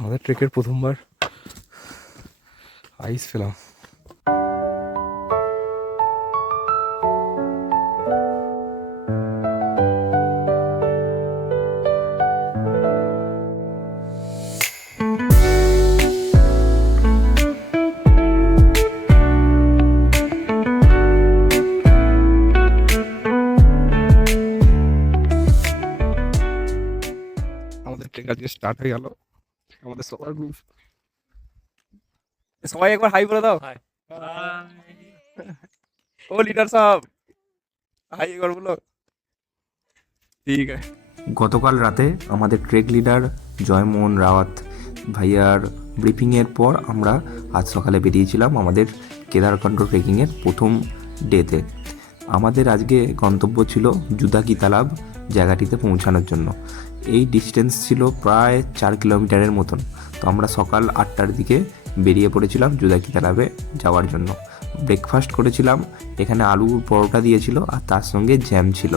আমাদের ট্রেকের প্রথমবার আইস পেলাম। আমাদের ট্রেক আজকে স্টার্ট হয়ে গেল। আমাদের সবার গ্রুপ, সবাই একবার হাই বলে দাও। ও লিডার সাহেব, হাই একবার বলো। ঠিক আছে। গতকাল রাতে আমাদের ট্রেক লিডার জয়মোহন রাওয়াত ভাইয়ার ব্রিফিংয়ের পর আমরা আজ সকালে বেরিয়েছিলাম আমাদের কেদারকান্ড ট্রেকিংয়ের প্রথম ডেতে। আমাদের আজকে গন্তব্য ছিল জুদাকি তালাব জায়গাটিতে পৌঁছানোর জন্য। এই ডিস্টেন্স ছিল প্রায় 4 কিলোমিটারের মতন। তো আমরা সকাল 8টার দিকে বেরিয়ে পড়েছিলাম জুদাকি তালাবে যাওয়ার জন্য। ব্রেকফাস্ট করেছিলাম, এখানে আলুর পরোটা দিয়েছিল আর তার সঙ্গে জ্যাম ছিল।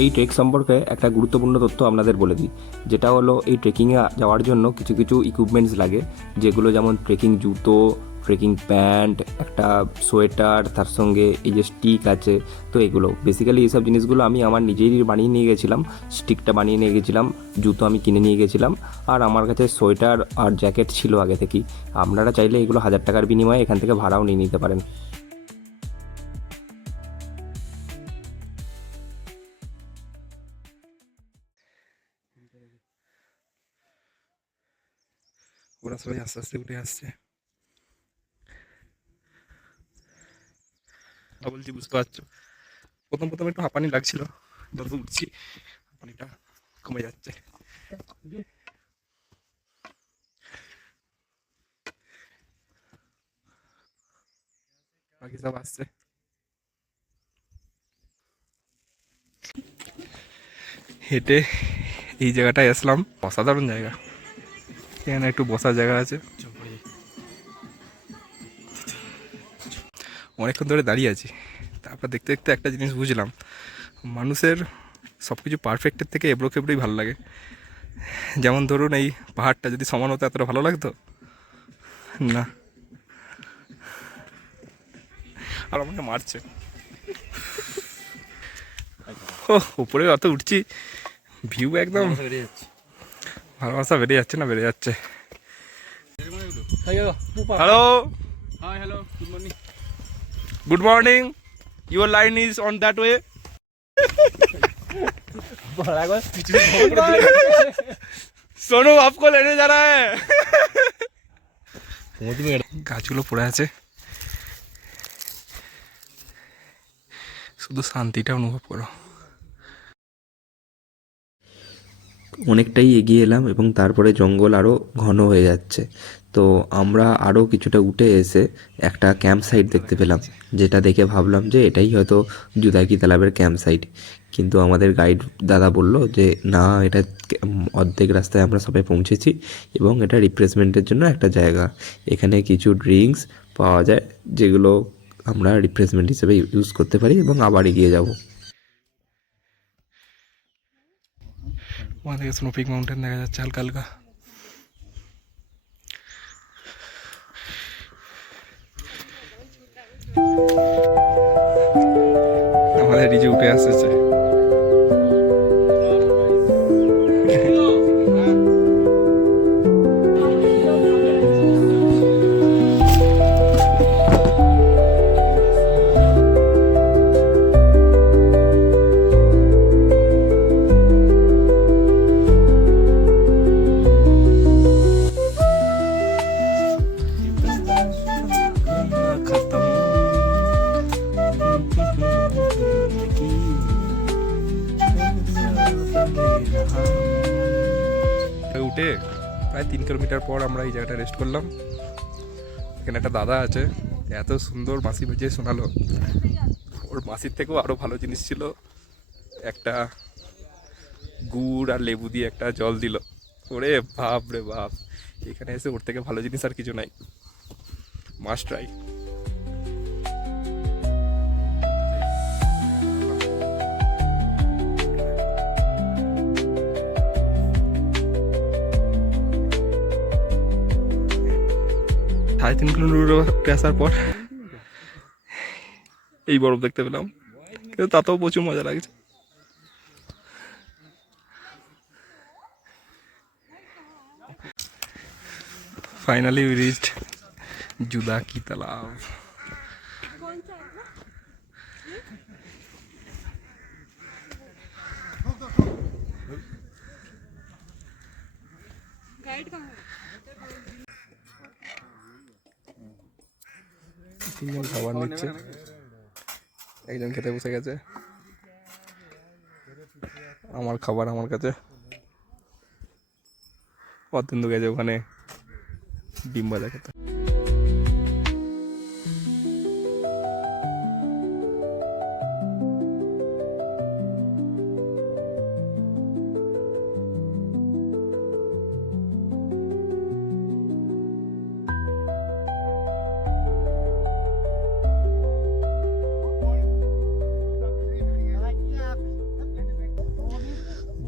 এই ট্রেক সম্পর্কে একটা গুরুত্বপূর্ণ তথ্য আপনাদের বলে দিই, যেটা হলো এই ট্রেকিংয়ে যাওয়ার জন্য কিছু কিছু ইকুইপমেন্টস লাগে, যেগুলো যেমন ট্রেকিং জুতো, ট্রেকিং প্যান্ট, একটা সোয়েটার, তার সঙ্গে এই যে স্টিক আছে। তো এগুলো বেসিক্যালি এইসব জিনিসগুলো আমি আমার নিজেরই বানিয়ে নিয়ে গেছিলাম। স্টিকটা বানিয়ে নিয়ে গেছিলাম, জুতো আমি কিনে নিয়ে গেছিলাম, আর আমার কাছে সোয়েটার আর জ্যাকেট ছিল আগে থেকেই। আপনারা চাইলে এগুলো 1000 টাকার বিনিময়ে এখান থেকে ভাড়াও নিয়ে নিতে পারেন। ওরা সবাই আস্তে আস্তে উঠে আসছে। বলছি বুঝতে পারছো, প্রথম প্রথম একটু হাঁপানি লাগছিল, যত উঠছি হাঁপানিটা কমে যাচ্ছে। বাকি সব আসছে। হেঁটে এই জায়গাটায় আসলাম, অসাধারণ জায়গা। এখানে একটু বসার জায়গা আছে। অনেকক্ষণ ধরে দাঁড়িয়ে আছি, তারপর দেখতে দেখতে একটা জিনিস বুঝলাম, মানুষের সব কিছু পারফেক্টের থেকে এবড়ো খেবড়োই ভালো লাগে। যেমন ধরুন এই পাহাড়টা যদি সমান হতো এতটা ভালো লাগতো না। আর আমাকে মারছে, ও উপরে অত উঠছি, ভিউ একদম ভালোবাসা বেড়ে যাচ্ছে না বেড়ে যাচ্ছে। Hello, good morning, your line is on that way. Sonu আপকো লেনে যা রহা হ্যায়। গাছগুলো পড়ে আছে, শুধু শান্তিটা অনুভব করো। অনেকটাই এগিয়ে এলাম এবং তারপরে জঙ্গল আরও ঘন হয়ে যাচ্ছে। তো আমরা আরও কিছুটা উঠে এসে একটা ক্যাম্প সাইট দেখতে পেলাম, যেটা দেখে ভাবলাম যে এটাই হয়তো জুদাকি তালাবের ক্যাম্প সাইট। কিন্তু আমাদের গাইড দাদা বলল যে না, এটা অর্ধেক রাস্তায় আমরা সবাই পৌঁছেছি এবং এটা রিফ্রেশমেন্টের জন্য একটা জায়গা। এখানে কিছু ড্রিঙ্কস পাওয়া যায়, যেগুলো আমরা রিফ্রেশমেন্ট হিসেবে ইউজ করতে পারি এবং আবার এগিয়ে যাব। ওখান থেকে স্নোপিক মাউন্টেন দেখা যাচ্ছে হালকা হালকা। আমাদের রিজে উঠে আসছে। উঠে প্রায় 3 কিলোমিটার পর আমরা এই জায়গাটা রেস্ট করলাম। এখানে একটা দাদা আছে, এত সুন্দর বাঁশি বাজিয়ে শোনালো। ওর বাঁশির থেকেও আরও ভালো জিনিস ছিল, একটা গুড় আর লেবু দিয়ে একটা জল দিল। ওরে বাপ রে বাপ, এখানে এসে ওর থেকে ভালো জিনিস আর কিছু নাই, মাস্ট ট্রাই। 3.5 কিলোমিটার উঠে আসার পর এই বরফ দেখতে পেলাম, কিন্তু তাতেও প্রচুর মজা লাগছে। ফাইনালি উই রিচড जुदा की तालाब। তিনজন খাবার নিচ্ছে, একজন খেতে বসে গেছে, আমার খাবার আমার কাছে, অত্যন্ত গেছে ওখানে ডিম ভাজা খেতে।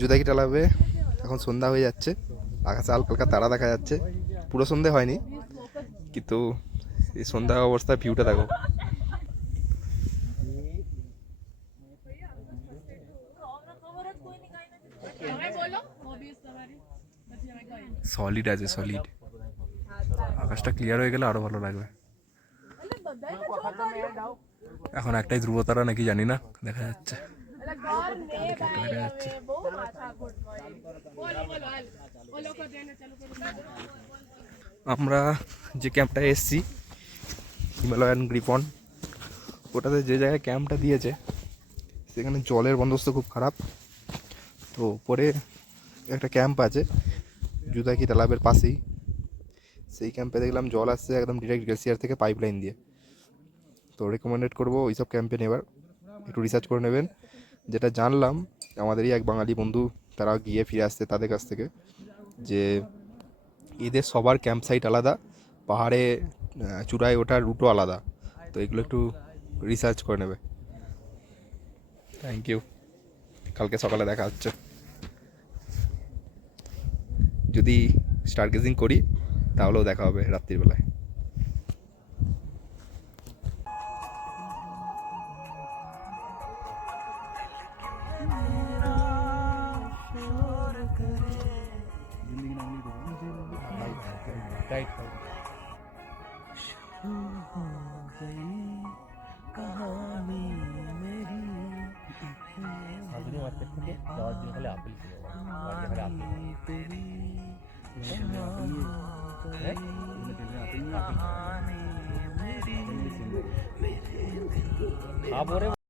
জুদাকি তালাবে এখন সন্ধ্যা হয়ে যাচ্ছে, আকাশে হালকা হালকা তারা দেখা যাচ্ছে, পুরো সন্ধে হয়নি কিন্তু এই সন্ধ্যা অবস্থায় ভিউটা দেখো। সলিড আছে, সলিড। আকাশটা ক্লিয়ার হয়ে গেলে আরো ভালো লাগবে। এখন একটাই ধ্রুবতারা নাকি জানি না, দেখা যাচ্ছে দেখা যাচ্ছে। আমরা যে ক্যাম্পটায় এসছি হিমালয়ান গ্রিফন, ওটাতে যে জায়গায় ক্যাম্পটা দিয়েছে সেখানে জলের বন্দোবস্ত খুব খারাপ। তো পরে একটা ক্যাম্প আছে জুদাকি তালাবের পাশেই, সেই ক্যাম্পে দেখলাম জল আসছে একদম ডিরেক্ট গ্লেসিয়ার থেকে পাইপ লাইন দিয়ে। তো রেকমেন্ডেড করবো ওইসব ক্যাম্পে নেবার, একটু রিসার্চ করে নেবেন। যেটা জানলাম আমাদেরই এক বাঙালি বন্ধু তারা গিয়ে ফিরে আসছে তাদের কাছ থেকে, যে এদের সবার ক্যাম্প সাইট আলাদা, পাহাড়ে চূড়ায় ওঠার রুটও আলাদা। তো এগুলো একটু রিসার্চ করে নেবে। থ্যাংক ইউ, কালকে সকালে দেখা হচ্ছে। যদি স্টার গেজিং করি তাহলেও দেখা হবে রাত্রিবেলায়। आप